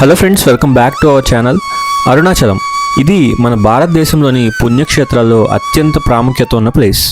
Hello friends, welcome back to our channel. Arunachalam ఇది మన భారతదేశంలోని పుణ్యక్షేత్రాల్లో అత్యంత ప్రాముఖ్యత ఉన్న ప్లేస్.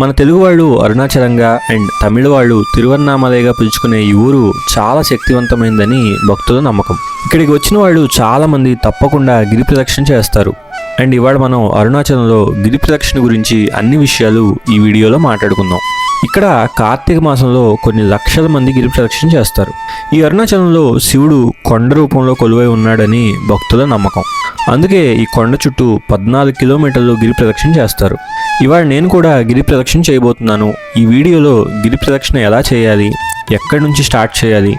మన తెలుగు వాళ్ళు అరుణాచలంగా అండ్ తమిళ వాళ్ళు తిరువన్నామలైగా పిలుచుకునే ఈ ఊరు చాలా శక్తివంతమైందని భక్తుల నమ్మకం. ఇక్కడికి వచ్చిన వాళ్ళు చాలామంది తప్పకుండా గిరి ప్రదక్షిణ చేస్తారు. అండ్ ఇవాళ మనం అరుణాచలంలో గిరి ప్రదక్షిణ గురించి అన్ని విషయాలు ఈ వీడియోలో మాట్లాడుకుందాం. ఇక్కడ కార్తీక మాసంలో కొన్ని లక్షల మంది గిరి ప్రదక్షిణ చేస్తారు. ఈ అరుణాచలంలో శివుడు కొండ రూపంలో కొలువై ఉన్నాడని భక్తుల నమ్మకం. అందుకే ఈ కొండ చుట్టూ 14 కిలోమీటర్లు గిరి ప్రదక్షిణ చేస్తారు. ఇవాళ నేను కూడా గిరి ప్రదక్షిణ చేయబోతున్నాను. ఈ వీడియోలో గిరి ప్రదక్షిణ ఎలా చేయాలి, ఎక్కడి నుంచి స్టార్ట్ చేయాలి,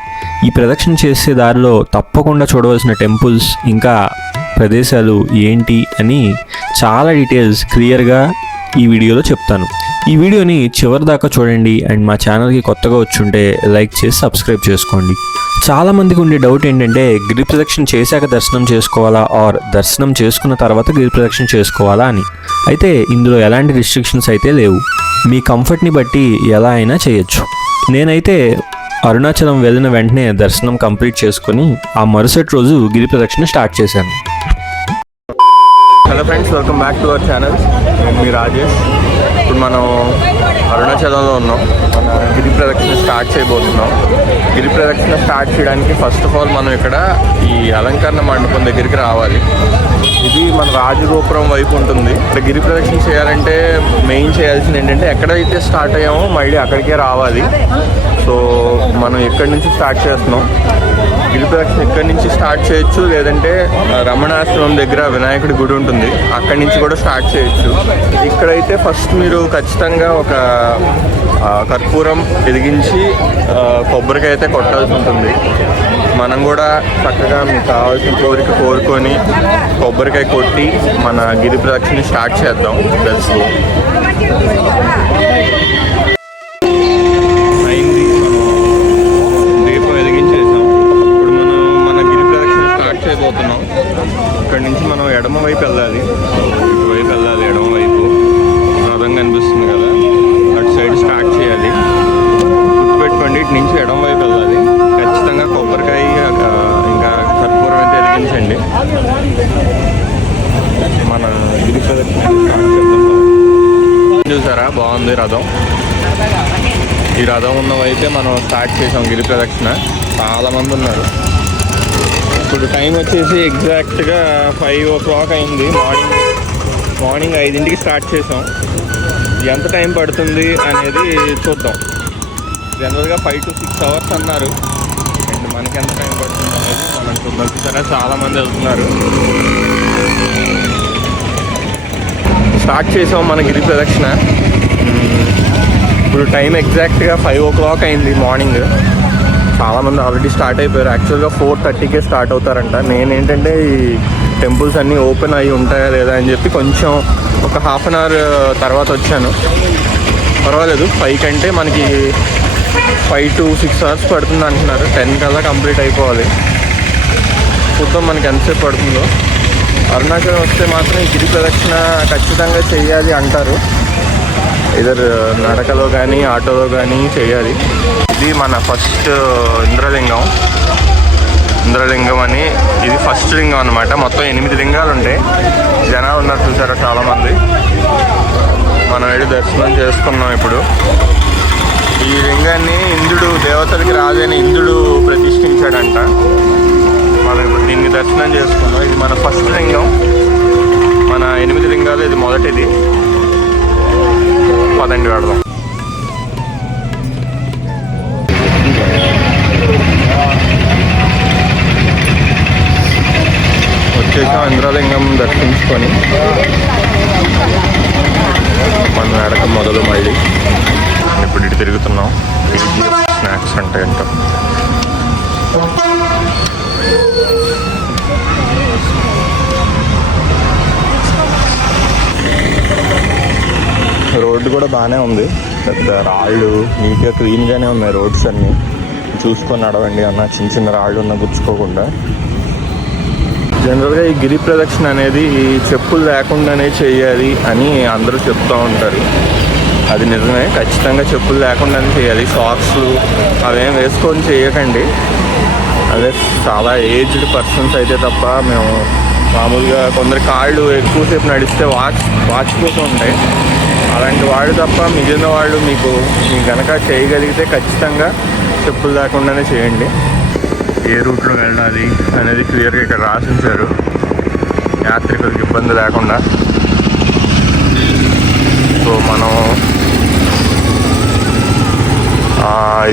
ఈ ప్రదక్షిణ చేసే దారిలో తప్పకుండా చూడవలసిన టెంపుల్స్ ఇంకా ప్రదేశాలు ఏంటి అని చాలా డీటెయిల్స్ క్లియర్గా ఈ వీడియోలో చెప్తాను. ఈ వీడియోని చివరి దాకా చూడండి. అండ్ మా ఛానల్కి కొత్తగా వచ్చుంటే లైక్ చేసి సబ్స్క్రైబ్ చేసుకోండి. చాలామందికి ఉండే డౌట్ ఏంటంటే గిరి ప్రదక్షిణ చేశాక దర్శనం చేసుకోవాలా ఆర్ దర్శనం చేసుకున్న తర్వాత గిరి ప్రదక్షిణ చేసుకోవాలా అని. అయితే ఇందులో ఎలాంటి రిస్ట్రిక్షన్స్ అయితే లేవు. మీ కంఫర్ట్ని బట్టి ఎలా అయినా చేయొచ్చు. నేనైతే అరుణాచలం వెళ్ళిన వెంటనే దర్శనం కంప్లీట్ చేసుకొని ఆ మరుసటి రోజు గిరి ప్రదక్షిణ స్టార్ట్ చేశాను. Hello friends, welcome back to our channel. నేను మీ రాజేష్. ఇప్పుడు మనం అరుణాచలంలో ఉన్నాం. మన గిరి ప్రదక్షిణ స్టార్ట్ చేయబోతున్నాం. గిరి ప్రదక్షిణ స్టార్ట్ చేయడానికి ఫస్ట్ ఆఫ్ ఆల్ మనం ఇక్కడ ఈ అలంకరణ మండపం దగ్గరికి రావాలి. ఇది మన రాజగోపురం వైపు ఉంటుంది. ఇక్కడ గిరి ప్రదక్షిణ చేయాలంటే మెయిన్ చేయాల్సింది ఏంటంటే ఎక్కడైతే స్టార్ట్ అయ్యామో మళ్ళీ అక్కడికే రావాలి. సో మనం ఎక్కడి నుంచి స్టార్ట్ చేస్తున్నాం. గిరి ప్రదక్షిణ ఇక్కడి నుంచి స్టార్ట్ చేయొచ్చు, లేదంటే రమణాశ్రమం దగ్గర వినాయకుడి గుడి ఉంటుంది, అక్కడి నుంచి కూడా స్టార్ట్ చేయొచ్చు. ఇక్కడైతే ఫస్ట్ మీరు ఖచ్చితంగా ఒక కర్పూరం వెలిగించి కొబ్బరికాయ అయితే కొట్టాల్సి ఉంటుంది. మనం కూడా చక్కగా మీకు కావాల్సిన కోరిక కోరుకొని కొబ్బరికాయ కొట్టి మన గిరి ప్రదక్షిణ స్టార్ట్ చేద్దాం. ప్లస్ పోతున్నాం. ఇక్కడ నుంచి మనం ఎడమ వైపు వెళ్ళాలి. ఇటువైపు వెళ్ళాలి. ఎడమ వైపు రథం కనిపిస్తుంది కదా, అటు సైడ్ స్టార్ట్ చేయాలి. గుర్తుపెట్టుకోండి, ఇటు నుంచి ఎడమ వైపు వెళ్ళాలి. ఖచ్చితంగా కొబ్బరికాయ ఇంకా కర్పూరం అయితే వెలిగించండి. మన గిరి ప్రదక్షిణ స్టార్ట్ చేద్దాం. చూసారా, బాగుంది రథం. ఈ రథం ఉన్న వైపే మనం స్టార్ట్ చేసాం గిరి ప్రదక్షిణ. చాలామంది ఉన్నారు. ఇప్పుడు టైం వచ్చేసి ఎగ్జాక్ట్గా 5 o'clock అయింది. మార్నింగ్ 5ంటికి స్టార్ట్ చేసాం. ఎంత టైం పడుతుంది అనేది చూద్దాం. జనరల్గా 5 to 6 hours అన్నారు. అండ్ మనకి ఎంత టైం పడుతుంది అనేది మనం చూద్దాం. సరే, చాలామంది వెళ్తున్నారు. స్టార్ట్ చేసాం మన గిరి ప్రదక్షిణ. ఇప్పుడు టైం ఎగ్జాక్ట్గా 5 o'clock అయింది మార్నింగ్. చాలామంది ఆల్రెడీ స్టార్ట్ అయిపోయారు. యాక్చువల్గా 4:30కే స్టార్ట్ అవుతారంట. నేనేంటంటే ఈ టెంపుల్స్ అన్నీ ఓపెన్ అయ్యి ఉంటాయా లేదా అని చెప్పి కొంచెం ఒక ½ an hour తర్వాత వచ్చాను. పర్వాలేదు, 5 కంటే మనకి 5 to 6 hours పడుతుంది అంటున్నారు. 10 కల్లా కంప్లీట్ అయిపోవాలి. చూద్దాం మనకి ఎంతసేపు పడుతుందో. అరుణాచలం వస్తే మాత్రం ఈ గిరి ప్రదక్షిణ ఖచ్చితంగా చేయాలి అంటారు. ఇదర్ నడకలో కానీ ఆటోలో కానీ చేయాలి. ఇది మన ఫస్ట్ ఇంద్రలింగం అని. ఇది ఫస్ట్ లింగం అనమాట. మొత్తం 8 లింగాలు ఉంటాయి. జనాలు ఉన్నారు చూసారా, చాలామంది. మనం వెళ్ళి దర్శనం చేసుకున్నాం. ఇప్పుడు ఈ లింగాన్ని ఇంద్రుడు, దేవతలకి రాజైన ఇంద్రుడు ప్రతిష్ఠించాడంట. మనం ఇప్పుడు దీన్ని దర్శనం చేసుకున్నాం. ఇది మన ఫస్ట్ లింగం. మన 8 లింగాలు ఇది మొదటిది. పదండి వెళదాం. వచ్చేసాం ఇంద్రలింగం దర్శించుకొని మన నడక మొదలు. మళ్ళీ ఇప్పుడు ఇటు తిరుగుతున్నాం. స్నాక్స్ అంటే ఏంటో. రోడ్డు కూడా బాగానే ఉంది. పెద్ద రాళ్ళు నీట్గా క్లీన్గానే ఉన్నాయి రోడ్స్ అన్నీ. చూసుకొని నడవండి అన్న, చిన్న చిన్న రాళ్ళు ఉన్న గుచ్చుకోకుండా. జనరల్గా ఈ గిరి ప్రదక్షిణ అనేది ఈ చెప్పులు లేకుండానే చేయాలి అని అందరూ చెప్తూ ఉంటారు. అది నిజమే, ఖచ్చితంగా చెప్పులు లేకుండానే చేయాలి. సాక్స్లు అవేం వేసుకొని చేయకండి. అదే చాలా ఏజ్డ్ పర్సన్స్ అయితే తప్ప మేము మామూలుగా కొందరు కాళ్ళు ఎక్కువసేపు నడిస్తే వాచిపోతూ ఉంటాయి. అలాంటి వాళ్ళు తప్ప మిగిలిన వాళ్ళు మీకు కనుక చేయగలిగితే ఖచ్చితంగా చెప్పులు లేకుండానే చేయండి. ఏ రూట్లో వెళ్ళాలి అనేది క్లియర్గా ఇక్కడ రాసి ఉంచారు, యాత్రికులకు ఇబ్బంది లేకుండా. సో మనం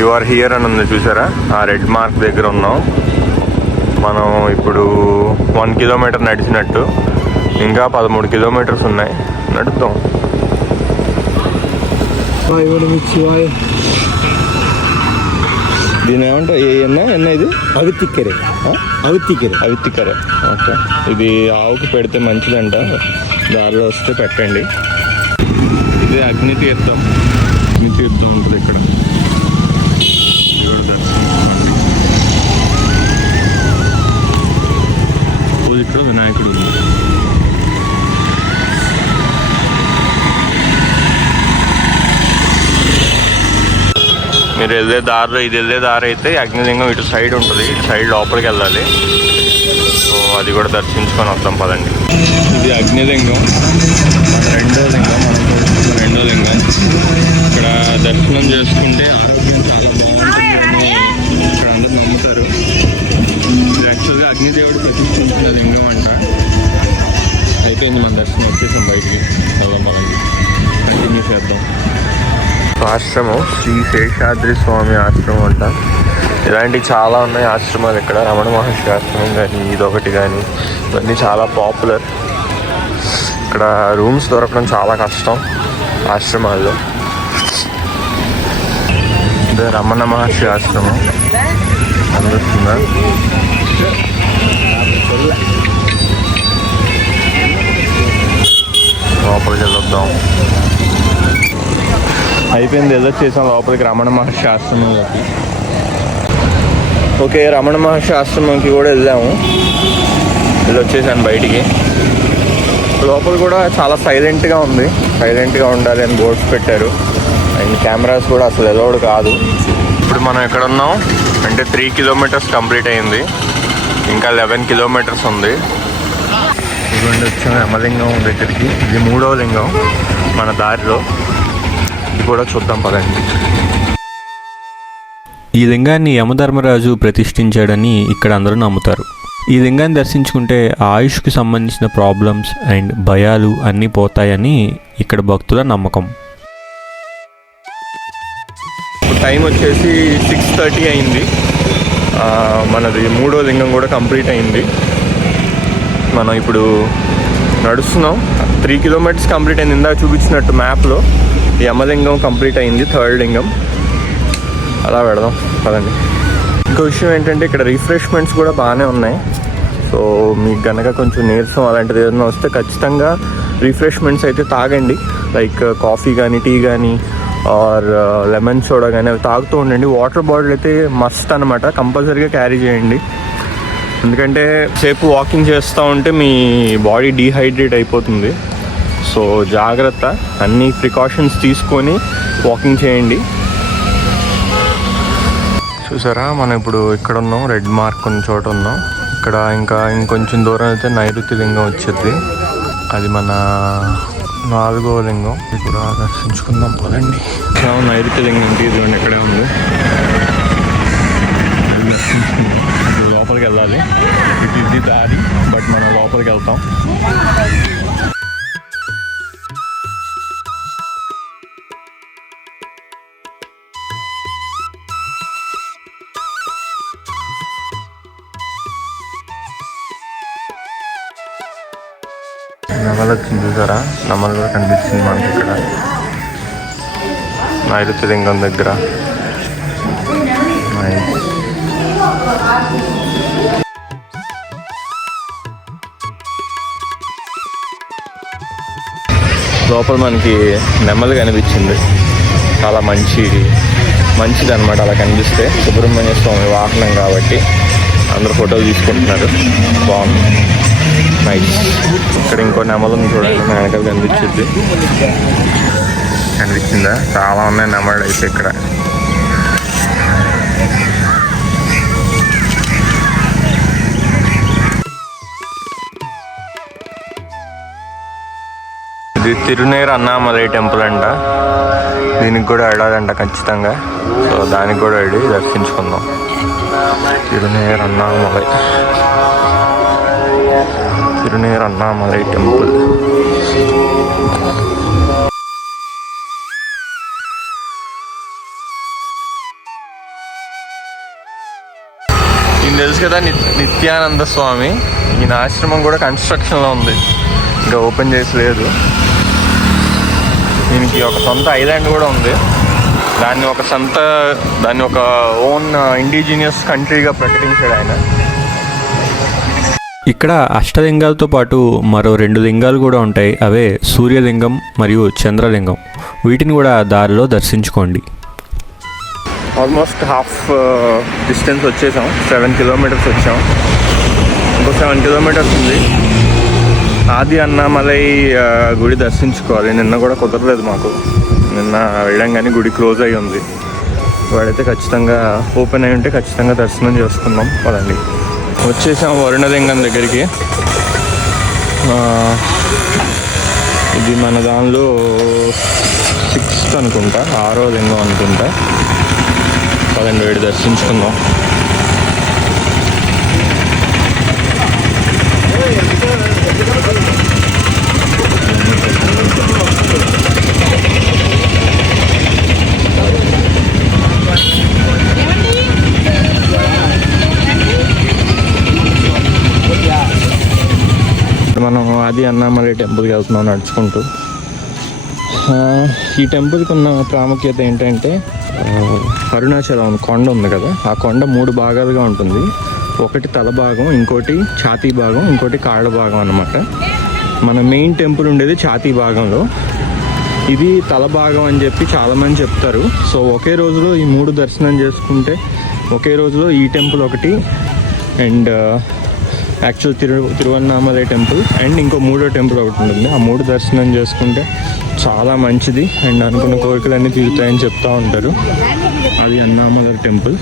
యు ఆర్ హియర్ అని ఉంది చూసారా, ఆ రెడ్ మార్క్ దగ్గర ఉన్నాం మనం. ఇప్పుడు 1 కిలోమీటర్ నడిచినట్టు, ఇంకా 13 కిలోమీటర్స్ ఉన్నాయి, నడుద్దాం. దీని ఏమంటా ఎన్న ఇది అవితిక్కరే. ఓకే, ఇది ఆవుకి పెడితే మంచిదంట, దారిలో వస్తే పెట్టండి. ఇది అగ్ని తీర్థం ఉంటుంది ఇక్కడ. ఇక్కడ వినాయకుడు ఉంది. మీరు వెళ్ళే దారిలో ఇది వెళ్ళే దారి అయితే అగ్నిలింగం ఇటు సైడ్ ఉంటుంది, ఇటు సైడ్ లోపలికి వెళ్ళాలి. సో అది కూడా దర్శించుకొని వద్దాం పదండి. ఇది అగ్నిలింగం, రెండో లింగం. మనం రెండో లింగం ఇక్కడ దర్శనం చేసుకుంటే ఇక్కడ అందరూ నమ్ముతారు. ఇది యాక్చువల్గా అగ్నిదేవుడు ప్రతిష్ఠించిన లింగం అంట. అయిపోయింది మన దర్శనం, వచ్చేసాం బయటికి. వెళ్దాం మనం, కంటిన్యూ చేద్దాం. ఆశ్రమం శ్రీ శేషాద్రి స్వామి ఆశ్రమం అంట. ఇలాంటివి చాలా ఉన్నాయి ఆశ్రమాలు ఇక్కడ. రమణ మహర్షి ఆశ్రమం కానీ, ఇదొకటి కానీ, ఇవన్నీ చాలా పాపులర్. ఇక్కడ రూమ్స్ దొరకడం చాలా కష్టం ఆశ్రమాల్లో. ఇదే రమణ మహర్షి ఆశ్రమం అనిపిస్తుందా? లోపలికి వెళ్ళొద్దాం. అయిపోయింది, వెళ్ళొచ్చేసాం లోపలికి రమణ మహర్షి ఆశ్రమంలోకి. ఓకే, రమణ మహర్షి ఆశ్రమంకి కూడా వెళ్ళాము, వెళ్ళొచ్చేసాను బయటికి. లోపల కూడా చాలా సైలెంట్గా ఉంది, సైలెంట్గా ఉండాలి అని బోర్డ్స్ పెట్టారు. అండ్ కెమెరాస్ కూడా అసలు అలౌడ్ కాదు. ఇప్పుడు మనం ఎక్కడ ఉన్నాం అంటే 3 కిలోమీటర్స్ కంప్లీట్ అయింది, ఇంకా 11 కిలోమీటర్స్ ఉంది. ఇదిగోండి వచ్చాము యమలింగం దగ్గరికి. ఇది 3వ లింగం మన దారిలో. ఇది కూడా చూద్దాం పదండి. ఈ లింగాన్ని యమధర్మరాజు ప్రతిష్ఠించాడని ఇక్కడ అందరూ నమ్ముతారు. ఈ లింగాన్ని దర్శించుకుంటే ఆయుష్కి సంబంధించిన ప్రాబ్లమ్స్ అండ్ భయాలు అన్నీ పోతాయని ఇక్కడ భక్తుల నమ్మకం. టైం వచ్చేసి 6:30 అయింది. మనది 3వ లింగం కూడా కంప్లీట్ అయింది. మనం ఇప్పుడు నడుస్తున్నాం. 3 కిలోమీటర్స్ కంప్లీట్ అయింది. ఇందాక చూపించినట్టు మ్యాప్లో యమలింగం కంప్లీట్ అయింది, 3rd లింగం. అలా పెడదాం పదండి. ఇంకో విషయం ఏంటంటే ఇక్కడ రిఫ్రెష్మెంట్స్ కూడా బాగానే ఉన్నాయి. సో మీకు కనుక కొంచెం నీరసం అలాంటిది ఏదైనా వస్తే ఖచ్చితంగా రిఫ్రెష్మెంట్స్ అయితే తాగండి. లైక్ కాఫీ కానీ, టీ కానీ, ఆర్ లెమన్ సోడా కానీ అవి తాగుతూ ఉండండి. వాటర్ బాటిల్ అయితే మస్ట్ అనమాట, కంపల్సరీగా క్యారీ చేయండి. ఎందుకంటే సేపు వాకింగ్ చేస్తూ ఉంటే మీ బాడీ డీహైడ్రేట్ అయిపోతుంది. సో జాగ్రత్త, అన్ని ప్రికాషన్స్ తీసుకొని వాకింగ్ చేయండి. చూసారా, మనం ఇప్పుడు ఇక్కడ ఉన్నాం, రెడ్ మార్క్ ఉన్న చోట ఉన్నాం. ఇక్కడ ఇంకా ఇంకొంచెం దూరం అయితే నైరుతి లింగం వచ్చింది, అది మన 4వ లింగం. ఇది కూడా దర్శించుకుందాం పదండి. నైరుతి లింగం ఇది ఎక్కడే ఉంది, దర్శించుకుందాం. లోపలికి వెళ్ళాలి, ఇది దారి, బట్ మనం లోపలికి వెళ్తాం. నెమలి వచ్చింది చూసారా, నెమలి కూడా కనిపించింది మనకి ఇక్కడ నైరుతి లింగం దగ్గర. లోపల మనకి నెమలి కనిపించింది, చాలా మంచిది అనమాట. అలా కనిపిస్తే సుబ్రహ్మణ్య స్వామి వాహనం కాబట్టి అందరూ ఫోటోలు తీసుకుంటున్నారు, బాగుంది, నైస్. ఇక్కడ ఇంకో నెమలను చూడండి, వెనకాల కనిపించిందా? చాలా ఉన్నాయి నెమళ్ళు అయితే ఇక్కడ. ఇది తిరునేరు అన్నామలై టెంపుల్ అంట. దీనికి కూడా వెళ్ళాలంట ఖచ్చితంగా. సో దానికి కూడా వెళ్ళి దర్శించుకుందాం. తిరునేరు అన్నామలై, తిరునేరు అన్నామలై టెంపుల్. ఈయన తెలుసు కదా, నిత్యానంద స్వామి. ఈయన ఆశ్రమం కూడా కన్స్ట్రక్షన్లో ఉంది, ఇంకా ఓపెన్ చేసి లేదు. దీనికి ఒక సొంత ఐలాండ్ కూడా ఉంది. దాన్ని ఒక ఓన్ ఇండిజినియస్ కంట్రీగా ప్రకటించాడు ఆయన. ఇక్కడ అష్టలింగాలతో పాటు మరో 2 లింగాలు కూడా ఉంటాయి. అవే సూర్యలింగం మరియు చంద్రలింగం. వీటిని కూడా దారిలో దర్శించుకోండి. ఆల్మోస్ట్ హాఫ్ డిస్టెన్స్ వచ్చేసాం. 7 కిలోమీటర్స్ వచ్చాం. ఇంకో 7 కిలోమీటర్స్ ఉంది. ఆది అన్నామలై గుడి దర్శించుకోవాలి. నిన్న కూడా కుదరలేదు మాకు. నిన్న వెళ్ళాం కానీ గుడి క్లోజ్ అయ్యి ఉంది. వాడైతే ఖచ్చితంగా ఓపెన్ అయి ఉంటే ఖచ్చితంగా దర్శనం చేసుకుందాం. పదండి, వచ్చేసాం వరుణలింగం దగ్గరికి. ఇది మన దానిలో 6th అనుకుంటా, 6వ లింగం అనుకుంటా. పదండి వెళ్ళి దర్శించుకుందాం. మనం ఆది అన్నామలై టెంపుల్కి వెళ్తున్నాం నడుచుకుంటూ. ఈ టెంపుల్కి ఉన్న ప్రాముఖ్యత ఏంటంటే, అరుణాచలం కొండ ఉంది కదా, ఆ కొండ 3 భాగాలుగా ఉంటుంది. ఒకటి తల భాగం, ఇంకోటి ఛాతీ భాగం, ఇంకోటి కాళ్ళ భాగం అన్నమాట. మన మెయిన్ టెంపుల్ ఉండేది ఛాతీ భాగంలో. ఇది తల భాగం అని చెప్పి చాలామంది చెప్తారు. సో ఒకే రోజులో ఈ 3 దర్శనం చేసుకుంటే, ఒకే రోజులో ఈ టెంపుల్ ఒకటి and actual Tiruvannamalai temple and ఇంకో 3వ టెంపుల్ ఒకటి ఉంటుంది. ఆ 3 దర్శనం చేసుకుంటే చాలా మంచిది అండ్ అనుకున్న కోరికలన్నీ తీరుతాయని చెప్తూ ఉంటారు. అది అన్నామలై టెంపుల్.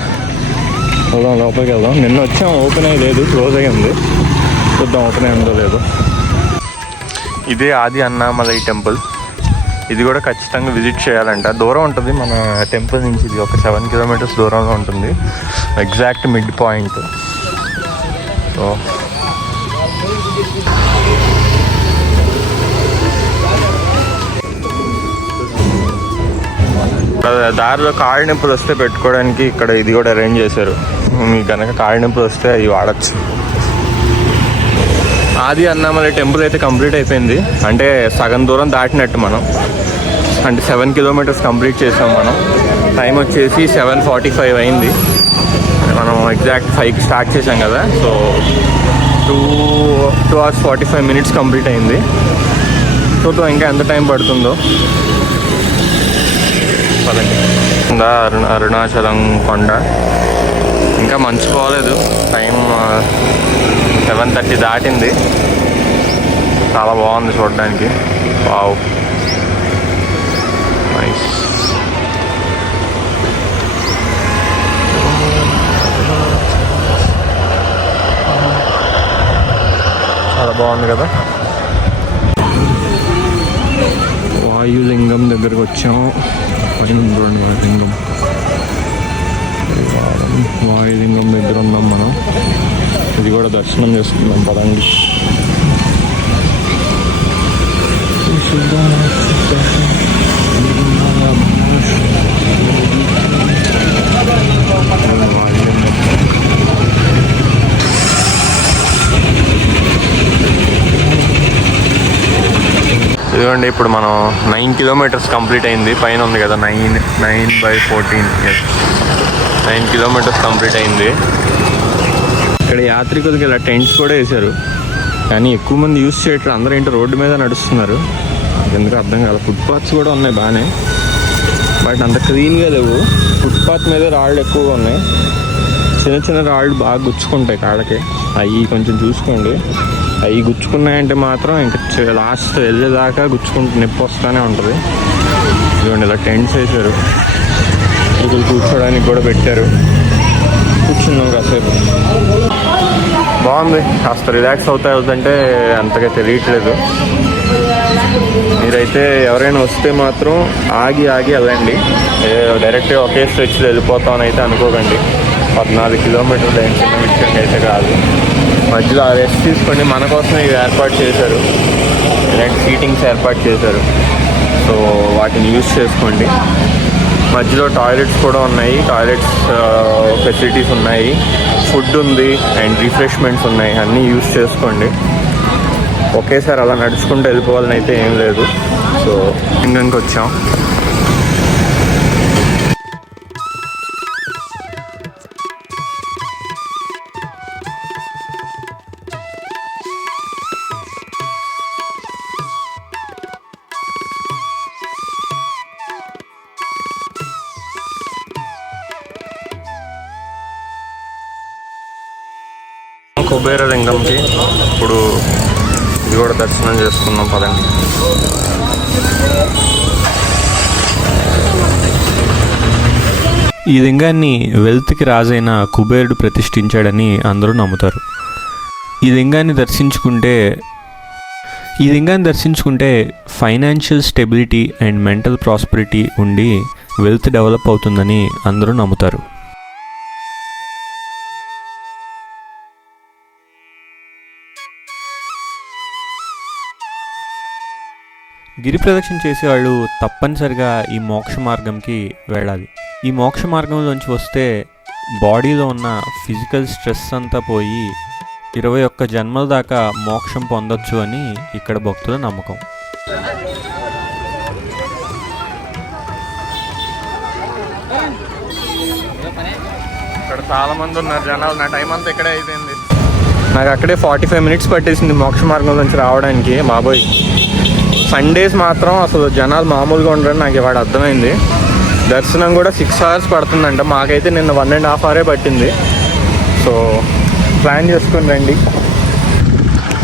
వెళ్దాం, లోపలికి వెళ్దాం. నిన్న వచ్చాం, ఓపెన్ అయ్యి లేదు, క్లోజ్ అయ్యి ఉంది. చూద్దాం ఓపెన్ అయ్యి ఉందో లేదో. ఇదే ఆది అన్నామలై టెంపుల్. ఇది కూడా ఖచ్చితంగా విజిట్ చేయాలంట. దూరం ఉంటుంది మన టెంపుల్ నుంచి. ఇది ఒక 7 కిలోమీటర్స్ దూరంలో ఉంటుంది, ఎగ్జాక్ట్ మిడ్ పాయింట్. సో దారిలో కాళ్ళ నొప్పులు వస్తే పెట్టుకోవడానికి ఇక్కడ ఇది కూడా అరేంజ్ చేశారు. మీకు కనుక కాళ్ళ నొప్పులు వస్తే అవి వాడచ్చు. ఆది అన్నామలై టెంపుల్ అయితే కంప్లీట్ అయిపోయింది. అంటే సగం దూరం దాటినట్టు మనం. అంటే 7 కిలోమీటర్స్ కంప్లీట్ చేసాం మనం. టైం వచ్చేసి 7:45 అయింది. మనం ఎగ్జాక్ట్ 5కి స్టార్ట్ చేసాం కదా. సో 2 hours 45 minutes కంప్లీట్ అయింది. చూద్దాం ఇంకా ఎంత టైం పడుతుందో. అరుణాచలం కొండ ఇంకా మంచు పోలేదు. టైం 7:30 దాటింది. చాలా బాగుంది చూడడానికి. Wow, nice. చాలా బాగుంది కదా. వాయులింగం దగ్గరకు వచ్చాము. పైన చూడండి వాయులింగం. వాయులింగం దగ్గర ఉన్నాం మనం. ఇది కూడా దర్శనం చేసుకుందాం పదండి. ఇదిగోండి, ఇప్పుడు మనం 9 కిలోమీటర్స్ కంప్లీట్ అయింది. పైన ఉంది కదా 9/14. 9 కిలోమీటర్స్ కంప్లీట్ అయింది. ఇక్కడ యాత్రికులకి ఇలా టెంట్స్ కూడా వేశారు, కానీ ఎక్కువ మంది యూజ్ చేయట్లేదు. అందరూ ఏంటో రోడ్డు మీద నడుస్తున్నారు. ఎందుకు అర్థం కాదు. ఫుట్పాత్స్ కూడా ఉన్నాయి బాగానే, బట్ అంత క్లీన్గా లేవు. ఫుట్పాత్ మీద రాళ్ళు ఎక్కువగా ఉన్నాయి. చిన్న చిన్న రాళ్ళు బాగా గుచ్చుకుంటాయి కాళ్ళకి. అవి కొంచెం చూసుకోండి. అవి గుచ్చుకున్నాయంటే మాత్రం ఇంకా లాస్ట్ వెళ్ళేదాకా నొప్పి వస్తూనే ఉంటుంది. ఇదిగోండి ఇలా టెంట్స్ వేశారు. ఇక్కడ కూర్చోడానికి కూడా పెట్టారు. కూర్చున్నాం కాసేపు. బాగుంది. కాస్త రిలాక్స్ అవుతుంటే అంతగా తెలియట్లేదు. మీరైతే ఎవరైనా వస్తే మాత్రం ఆగి వెళ్ళండి. డైరెక్ట్గా ఒకే స్ట్రెచ్లో వెళ్ళిపోతామని అయితే అనుకోకండి. 14 కిలోమీటర్లు ఏం చిన్న విషయం అయితే కాదు. మధ్యలో రెస్ట్ తీసుకోండి. మన కోసమే ఇవి ఏర్పాటు చేశారు, ఇలాంటి సీటింగ్స్ ఏర్పాటు చేశారు. సో వాటిని యూజ్ చేసుకోండి. మధ్యలో టాయిలెట్స్ కూడా ఉన్నాయి, టాయిలెట్స్ ఫెసిలిటీస్ ఉన్నాయి, ఫుడ్ ఉంది అండ్ రిఫ్రెష్మెంట్స్ ఉన్నాయి. అన్నీ యూజ్ చేసుకోండి. ఒకేసారి అలా నడుచుకుంటూ వెళ్ళిపోవాలని అయితే ఏం లేదు. సో ఇంకొక వచ్చాం. కుబేరలింగంకి ఇప్పుడు ఇది కూడా దర్శనం చేసుకున్నాం. పదండి. ఈ లింగాన్ని వెల్త్కి రాజైన కుబేరుడు ప్రతిష్ఠించాడని అందరూ నమ్ముతారు. ఈ లింగాన్ని దర్శించుకుంటే financial stability and mental prosperity ఉండి వెల్త్ డెవలప్ అవుతుందని అందరూ నమ్ముతారు. గిరి ప్రదక్షిణ చేసేవాళ్ళు తప్పనిసరిగా ఈ మోక్ష మార్గంకి వెళ్ళాలి. ఈ మోక్ష మార్గంలోంచి వస్తే బాడీలో ఉన్న ఫిజికల్ స్ట్రెస్ అంతా పోయి 21 జన్మల దాకా మోక్షం పొందొచ్చు అని ఇక్కడ భక్తుల నమ్మకం. ఇక్కడ చాలా మంది ఉన్నారు జనాలు. నా టైం అంతా ఇక్కడే అయిపోయింది. నాకు అక్కడే 45 మినిట్స్ పట్టేసింది మోక్ష మార్గం నుంచి రావడానికి. బాబోయ్, సండేస్ మాత్రం అసలు జనాలు మామూలుగా ఉండరని నాకు ఇవాడు అర్థమైంది. దర్శనం కూడా 6 hours పడుతుందంట. మాకైతే నిన్న 1.5 hours పట్టింది. సో ప్లాన్ చేసుకుని రండి.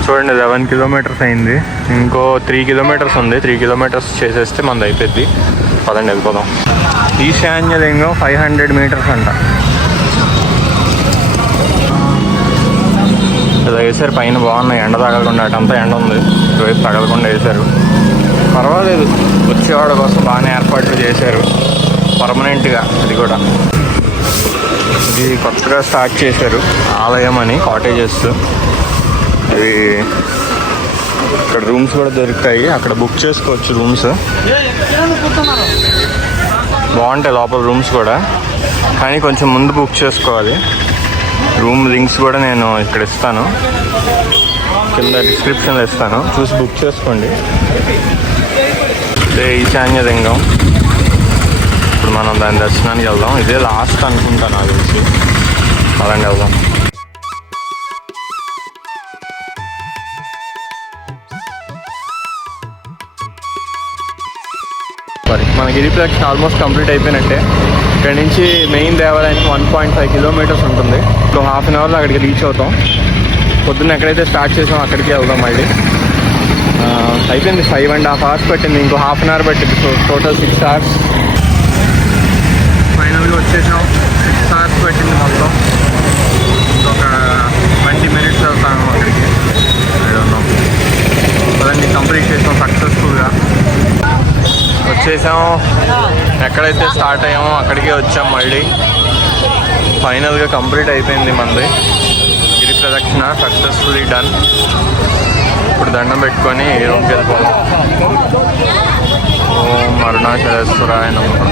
చూడండి, 11 kilometers అయింది. ఇంకో 3 kilometers ఉంది. 3 kilometers చేసేస్తే మనది అయిపోద్ది. పదండి వెళ్ళిపోదాం. ఈశాన్యలింగం 500 meters అంట. ఇలా వేసారు పైన. బాగున్నాయి, ఎండ తగలకుండా. అటంతా ఎండ ఉంది, ఇటువైపు తగలకుండా వేశారు. పర్వాలేదు, వచ్చేవాళ్ళ కోసం బాగానే ఏర్పాట్లు చేశారు పర్మనెంట్గా. అది కూడా ఇది కొత్తగా స్టార్ట్ చేశారు, ఆలయం అని. కాటేజెస్ ఇవి. ఇక్కడ రూమ్స్ కూడా దొరుకుతాయి, అక్కడ బుక్ చేసుకోవచ్చు రూమ్స్. బాగుంటాయి లోపల రూమ్స్ కూడా, కానీ కొంచెం ముందు బుక్ చేసుకోవాలి. రూమ్ లింక్స్ కూడా నేను ఇక్కడ ఇస్తాను, కింద డిస్క్రిప్షన్లో ఇస్తాను, చూసి బుక్ చేసుకోండి. ఇదే ఈశాన్యలింగం. ఇప్పుడు మనం దాని దర్శనానికి వెళ్దాం. ఇదే లాస్ట్ అనుకుంటా నాకు తెలిసి. పదండి వెళ్దాం. మన గిరి ప్రదక్షిణ ఆల్మోస్ట్ కంప్లీట్ అయిపోయినట్టే. ఇక్కడ నుంచి మెయిన్ దేవాలయానికి 1.5 kilometers ఉంటుంది. సో 1/2 hourలో అక్కడికి రీచ్ అవుతాం. పొద్దున్న ఎక్కడైతే స్టార్ట్ చేసామో అక్కడికి వెళ్దాం మళ్ళీ. అయిపోయింది, 5.5 hours పట్టింది. ఇంకో 1/2 hour పట్టింది. So total 6 hours. ఫైనల్గా వచ్చేసాం. 6 hours పట్టింది మొత్తం. ఇంకొక 20 minutes వెళ్తాము అక్కడికి. అదండి, కంప్లీట్ చేసాం సక్సెస్ఫుల్గా. వచ్చేసాం, ఎక్కడైతే స్టార్ట్ అయ్యామో అక్కడికే వచ్చాం మళ్ళీ. ఫైనల్గా కంప్లీట్ అయిపోయింది మనది గిరి ప్రదక్షిణ. Successfully done. ఇప్పుడు దండం పెట్టుకొని రూమ్కి వెళ్ళిపోదాం. ఓం అరుణాచలేశ్వరాయ నమః.